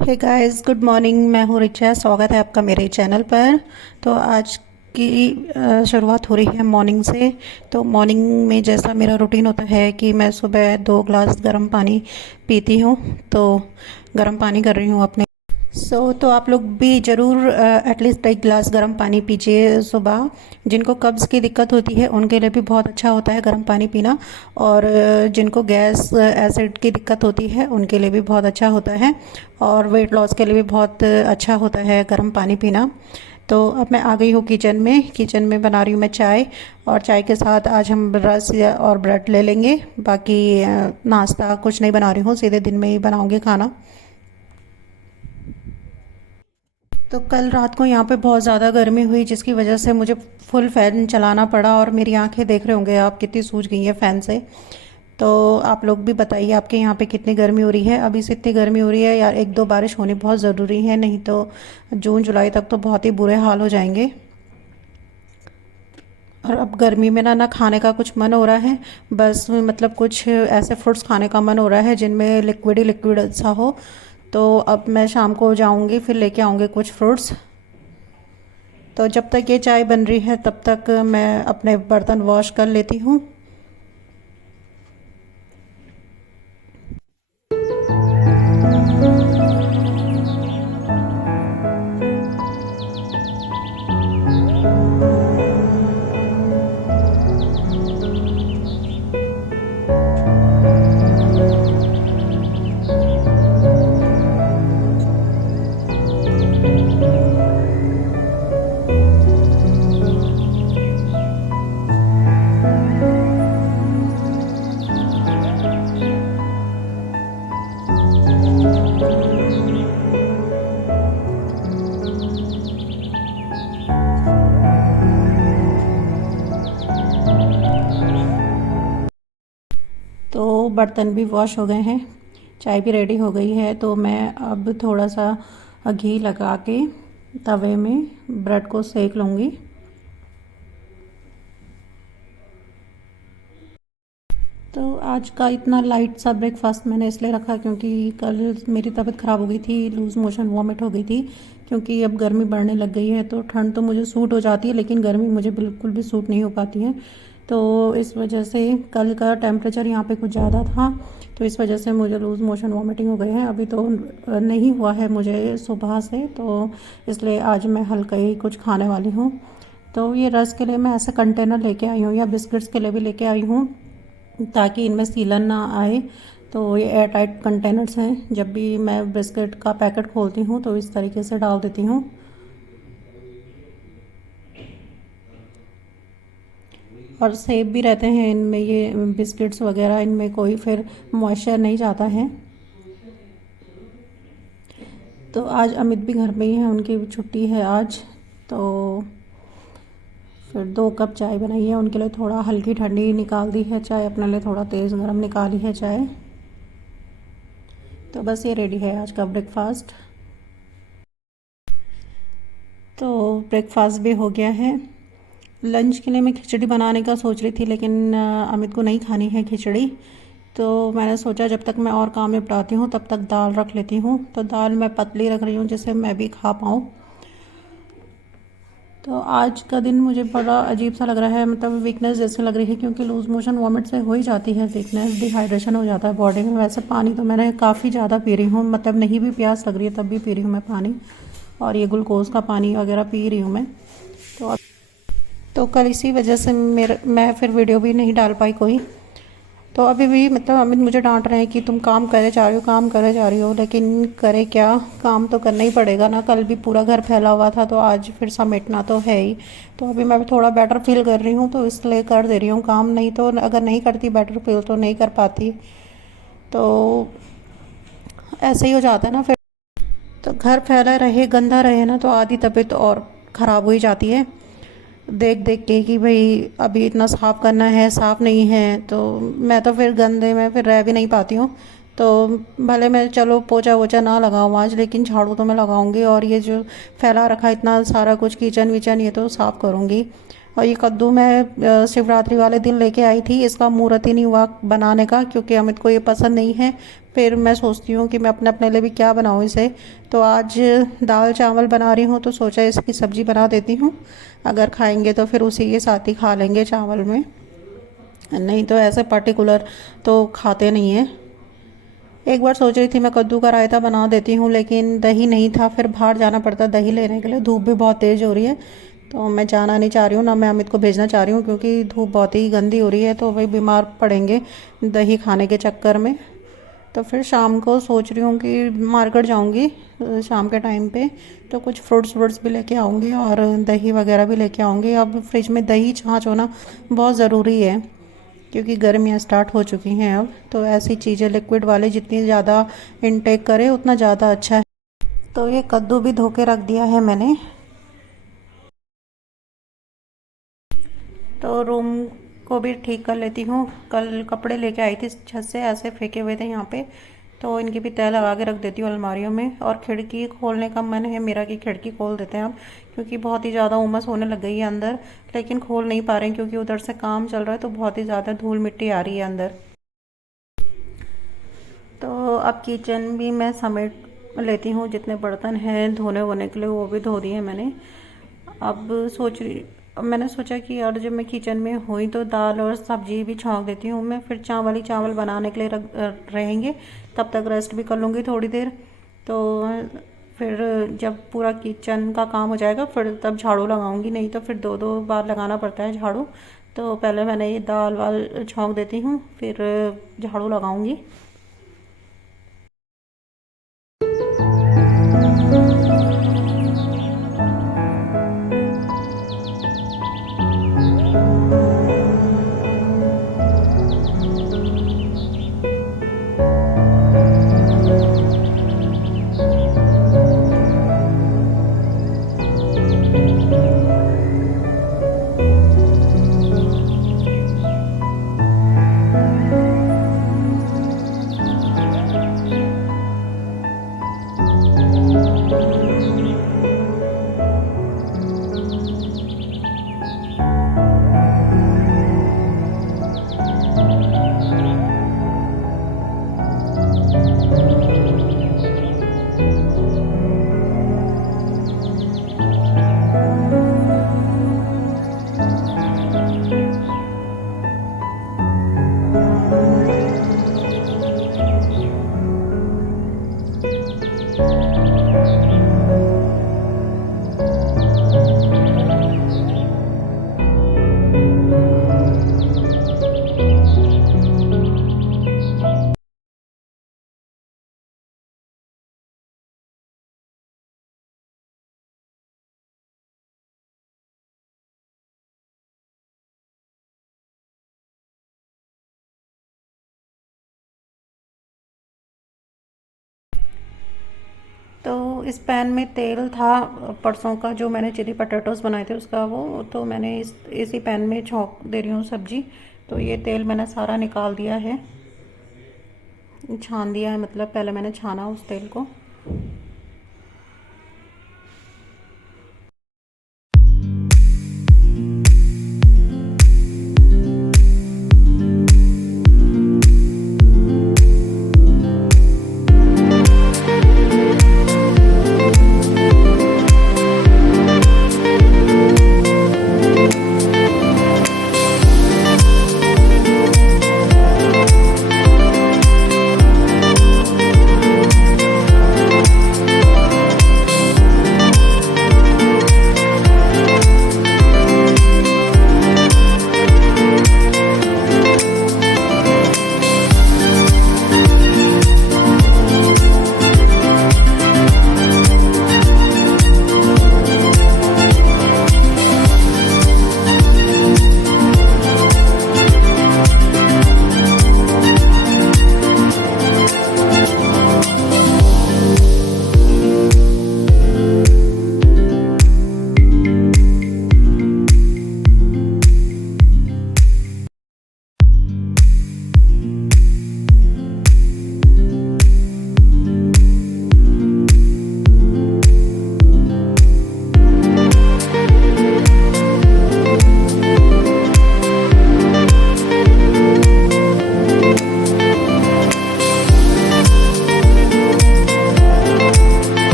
Hey guys, good morning. मैं हूँ रिचा। स्वागत है आपका मेरे चैनल पर। तो आज की शुरुआत हो रही है मॉर्निंग से। तो मॉर्निंग में जैसा मेरा रूटीन होता है कि मैं सुबह 2 ग्लास गर्म पानी पीती हूँ। तो गर्म पानी कर रही हूँ अपने। तो आप लोग भी ज़रूर एटलीस्ट 1 गिलास गर्म पानी पीजिए सुबह। जिनको कब्ज़ की दिक्कत होती है उनके लिए भी बहुत अच्छा होता है गर्म पानी पीना। और जिनको गैस एसिड की दिक्कत होती है उनके लिए भी बहुत अच्छा होता है। और वेट लॉस के लिए भी बहुत अच्छा होता है गर्म पानी पीना। तो अब मैं आ गई हूँ किचन में बना रही हूँ मैं चाय। और चाय के साथ आज हम रस और ब्रेड ले लेंगे। बाकी नाश्ता कुछ नहीं बना रही हूँ, सीधे दिन में ही बनाऊँगी खाना। तो कल रात को यहाँ पे बहुत ज़्यादा गर्मी हुई, जिसकी वजह से मुझे फुल फ़ैन चलाना पड़ा। और मेरी आंखें देख रहे होंगे आप कितनी सूज गई हैं फ़ैन से। तो आप लोग भी बताइए आपके यहाँ पे कितनी गर्मी हो रही है। अभी से इतनी गर्मी हो रही है यार, एक दो बारिश होनी बहुत ज़रूरी है, नहीं तो जून जुलाई तक तो बहुत ही बुरे हाल हो जाएंगे। और अब गर्मी में ना ना खाने का कुछ मन हो रहा है। बस मतलब कुछ ऐसे फ्रूट्स खाने का मन हो रहा है जिनमें लिक्विड ही लिक्विड सा हो। तो अब मैं शाम को जाऊंगी, फिर लेके आऊँगी कुछ फ्रूट्स। तो जब तक ये चाय बन रही है तब तक मैं अपने बर्तन वॉश कर लेती हूँ। तो बर्तन भी वॉश हो गए हैं, चाय भी रेडी हो गई है। तो मैं अब थोड़ा सा घी लगा के तवे में ब्रेड को सेक लूँगी। तो आज का इतना लाइट सा ब्रेकफास्ट मैंने इसलिए रखा क्योंकि कल मेरी तबीयत ख़राब हो गई थी, लूज़ मोशन वॉमिट हो गई थी। क्योंकि अब गर्मी बढ़ने लग गई है तो ठंड तो मुझे सूट हो जाती है, लेकिन गर्मी मुझे बिल्कुल भी सूट नहीं हो पाती है। तो इस वजह से कल का टेम्परेचर यहाँ पे कुछ ज़्यादा था, तो इस वजह से मुझे लूज़ मोशन वॉमिटिंग हो गए हैं। अभी तो नहीं हुआ है मुझे सुबह से, तो इसलिए आज मैं हल्का ही कुछ खाने वाली हूँ। तो ये रस के लिए मैं ऐसा कंटेनर लेके आई हूँ, या बिस्किट्स के लिए भी लेके आई हूँ, ताकि इनमें सीलन ना आए। तो ये एयर टाइट कंटेनर्स हैं, जब भी मैं बिस्किट का पैकेट खोलती हूँ तो इस तरीके से डाल देती हूँ। और सेफ भी रहते हैं इनमें, ये बिस्किट्स वगैरह, इनमें कोई फिर मॉइस्चर नहीं जाता है। तो आज अमित भी घर में ही है, उनकी छुट्टी है आज। तो फिर 2 कप चाय बनाई है उनके लिए, थोड़ा हल्की ठंडी निकाल दी है चाय, अपने लिए थोड़ा तेज़ गर्म निकाली है चाय। तो बस ये रेडी है आज का ब्रेकफास्ट। तो ब्रेकफास्ट भी हो गया है। लंच के लिए मैं खिचड़ी बनाने का सोच रही थी, लेकिन अमित को नहीं खानी है खिचड़ी। तो मैंने सोचा जब तक मैं और काम निपटाती हूँ तब तक दाल रख लेती हूँ। तो दाल मैं पतली रख रही हूँ जिससे मैं भी खा पाऊँ। तो आज का दिन मुझे बड़ा अजीब सा लग रहा है, मतलब वीकनेस जैसे लग रही है, क्योंकि लूज़ मोशन वॉमिट से हो ही जाती है वीकनेस, डिहाइड्रेशन हो जाता है बॉडी में। वैसे पानी तो मैंने काफ़ी ज़्यादा पी रही हूँ, मतलब नहीं भी प्यास लग रही है तब भी पी रही हूँ मैं पानी। और ये ग्लूकोज़ का पानी वगैरह पी रही हूँ मैं। तो तो कल इसी वजह से मैं फिर वीडियो भी नहीं डाल पाई कोई। तो अभी भी मतलब अमित मुझे डांट रहे हैं कि तुम काम करे जा रही हो, काम करे जा रही हो, लेकिन करे क्या, काम तो करना ही पड़ेगा ना। कल भी पूरा घर फैला हुआ था, तो आज फिर समेटना तो है ही। तो अभी मैं थोड़ा बेटर फील कर रही हूँ तो इसलिए कर दे रही हूँ काम, नहीं तो अगर नहीं करती बेटर फील तो नहीं कर पाती। तो ऐसे ही हो जाता है ना फिर। तो घर फैला रहे, गंदा रहे ना, तो आधी तबीयत और ख़राब हो ही जाती है देख देख के कि भाई अभी इतना साफ़ करना है, साफ़ नहीं है। तो मैं तो फिर गंदे में फिर रह भी नहीं पाती हूँ। तो भले मैं चलो पोछा वोछा ना लगाऊँ आज, लेकिन झाड़ू तो मैं लगाऊंगी। और ये जो फैला रखा इतना सारा कुछ किचन विचन, ये तो साफ़ करूँगी। और ये कद्दू मैं शिवरात्रि वाले दिन लेके आई थी, इसका मुहूर्त ही नहीं हुआ बनाने का, क्योंकि अमित को ये पसंद नहीं है। फिर मैं सोचती हूँ कि मैं अपने अपने लिए भी क्या बनाऊँ इसे। तो आज दाल चावल बना रही हूँ, तो सोचा इसकी सब्ज़ी बना देती हूँ। अगर खाएंगे तो फिर उसी के साथ ही खा लेंगे चावल में, नहीं तो ऐसे पर्टिकुलर तो खाते नहीं हैं। एक बार सोच रही थी मैं कद्दू का रायता बना देती हूँ, लेकिन दही नहीं था, फिर बाहर जाना पड़ता दही लेने के लिए। धूप भी बहुत तेज़ हो रही है, तो मैं जाना नहीं चाह रही हूँ, ना मैं अमित को भेजना चाह रही हूँ, क्योंकि धूप बहुत ही गंदी हो रही है, तो वही बीमार पड़ेंगे दही खाने के चक्कर में। तो फिर शाम को सोच रही हूँ कि मार्केट जाऊँगी शाम के टाइम पे, तो कुछ फ्रूट्स व्रूट्स भी लेके आऊँगी और दही वगैरह भी लेके आऊँगी। अब फ्रिज में दही छाछ होना बहुत ज़रूरी है, क्योंकि गर्मियाँ स्टार्ट हो चुकी हैं अब, तो ऐसी चीज़ें लिक्विड वाली जितनी ज़्यादा इनटेक करें उतना ज़्यादा अच्छा है। तो ये कद्दू भी धो के रख दिया है मैंने। तो रूम को भी ठीक कर लेती हूँ। कल कपड़े लेके आई थी छत से, ऐसे फेंके हुए थे यहाँ पे, तो इनकी भी तह लगा के रख देती हूँ अलमारियों में। और खिड़की खोलने का मन है मेरा कि खिड़की खोल देते हैं अब, क्योंकि बहुत ही ज़्यादा उमस होने लग गई है अंदर, लेकिन खोल नहीं पा रहे हैं क्योंकि उधर से काम चल रहा है, तो बहुत ही ज़्यादा धूल मिट्टी आ रही है अंदर। तो अब किचन भी मैं समेट लेती हूँ, जितने बर्तन हैं धोने वोने के लिए वो भी धो दिए मैंने। अब मैंने सोचा कि यार जब मैं किचन में हुई तो दाल और सब्जी भी छौंक देती हूँ मैं, फिर चावल बनाने के लिए रहेंगे, तब तक रेस्ट भी कर लूँगी थोड़ी देर। तो फिर जब पूरा किचन का काम हो जाएगा फिर तब झाड़ू लगाऊंगी, नहीं तो फिर दो दो बार लगाना पड़ता है झाड़ू। तो पहले मैंने ये दाल वाल छौंक देती हूँ, फिर झाड़ू लगाऊंगी। तो इस पैन में तेल था परसों का, जो मैंने चिली पटेटोज़ बनाए थे उसका, वो तो मैंने इसी पैन में छौंक दे रही हूँ सब्जी। तो ये तेल मैंने सारा निकाल दिया है, छान दिया है, मतलब पहले मैंने छाना उस तेल को।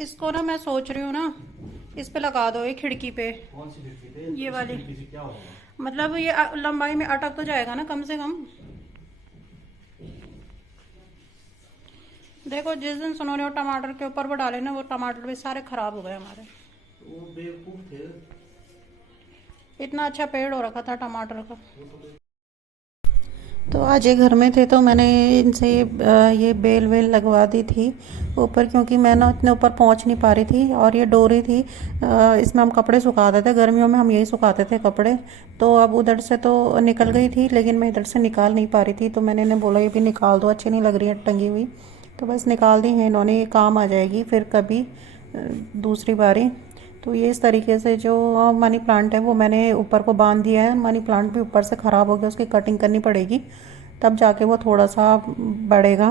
इसको ना मैं सोच रही हूँ ना, इस पे लगा दो, ये खिड़की पे। कौन सी खिड़की पे? ये वाली। खिड़की से क्या होगा? मतलब ये लंबाई में अटक तो जाएगा ना कम से कम। देखो जिस दिन सुनोने वो टमाटर के ऊपर वो डाले ना, वो टमाटर भी सारे खराब हो गए हमारे। वो बेवकूफ थे। इतना अच्छा पेड़ हो रखा था टमाटर का। वो तो तो आज ये घर में थे तो मैंने इनसे ये बेल वेल लगवा दी थी ऊपर, क्योंकि मैं ना इतने ऊपर पहुंच नहीं पा रही थी। और ये डोरी थी, इसमें हम कपड़े सुखाते थे गर्मियों में, हम यही सुखाते थे कपड़े। तो अब उधर से तो निकल गई थी, लेकिन मैं इधर से निकाल नहीं पा रही थी, तो मैंने इन्हें बोला ये भी निकाल दो, अच्छी नहीं लग रही है टंगी हुई। तो बस निकाल दी है इन्होंने, ये काम आ जाएगी फिर कभी दूसरी बारी। तो ये इस तरीके से जो मनी प्लांट है वो मैंने ऊपर को बांध दिया है। मनी प्लांट भी ऊपर से ख़राब हो गया, उसकी कटिंग करनी पड़ेगी तब जाके वो थोड़ा सा बढ़ेगा।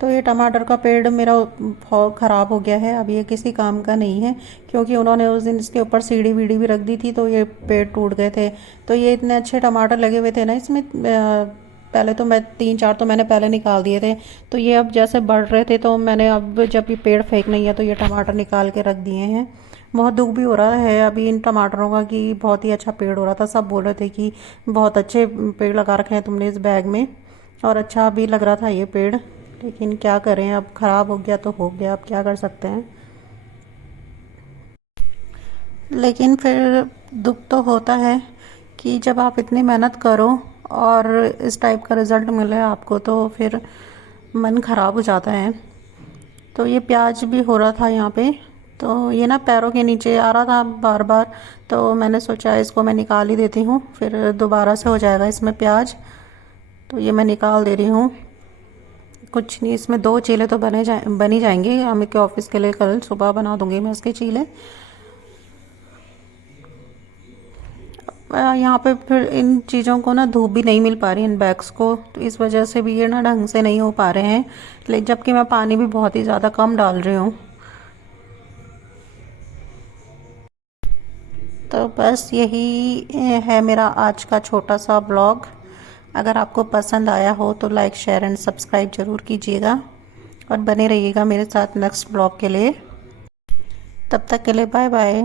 तो ये टमाटर का पेड़ मेरा बहुत ख़राब हो गया है, अब ये किसी काम का नहीं है, क्योंकि उन्होंने उस दिन इसके ऊपर सीढ़ी वीढ़ी भी रख दी थी तो ये पेड़ टूट गए थे। तो ये इतने अच्छे टमाटर लगे हुए थे ना इसमें, पहले तो मैं 3-4 तो मैंने पहले निकाल दिए थे। तो ये अब जैसे बढ़ रहे थे तो मैंने अब जब ये पेड़ फेंक नहीं है तो ये टमाटर निकाल के रख दिए हैं। बहुत दुख भी हो रहा है अभी इन टमाटरों का कि बहुत ही अच्छा पेड़ हो रहा था, सब बोल रहे थे कि बहुत अच्छे पेड़ लगा रखे हैं तुमने इस बैग में, और अच्छा भी लग रहा था ये पेड़। लेकिन क्या करें, अब ख़राब हो गया तो हो गया, अब क्या कर सकते हैं। लेकिन फिर दुख तो होता है कि जब आप इतनी मेहनत करो और इस टाइप का रिज़ल्ट मिले आपको तो फिर मन ख़राब हो जाता है। तो ये प्याज भी हो रहा था यहाँ पे, तो ये ना पैरों के नीचे आ रहा था बार बार, तो मैंने सोचा इसको मैं निकाल ही देती हूँ, फिर दोबारा से हो जाएगा इसमें प्याज। तो ये मैं निकाल दे रही हूँ। कुछ नहीं, इसमें 2 चीले तो बन ही जाएंगे, अमित के ऑफिस के लिए कल सुबह बना दूंगी मैं इसके चीले। यहाँ पे फिर इन चीज़ों को ना धूप भी नहीं मिल पा रही, इन बैग्स को, तो इस वजह से भी ये ना ढंग से नहीं हो पा रहे हैं। लेकिन जबकि मैं पानी भी बहुत ही ज़्यादा कम डाल रही हूँ। तो बस यही है मेरा आज का छोटा सा ब्लॉग। अगर आपको पसंद आया हो तो लाइक शेयर एंड सब्सक्राइब ज़रूर कीजिएगा, और बने रहिएगा मेरे साथ नेक्स्ट ब्लॉग के लिए। तब तक के लिए बाय बाय।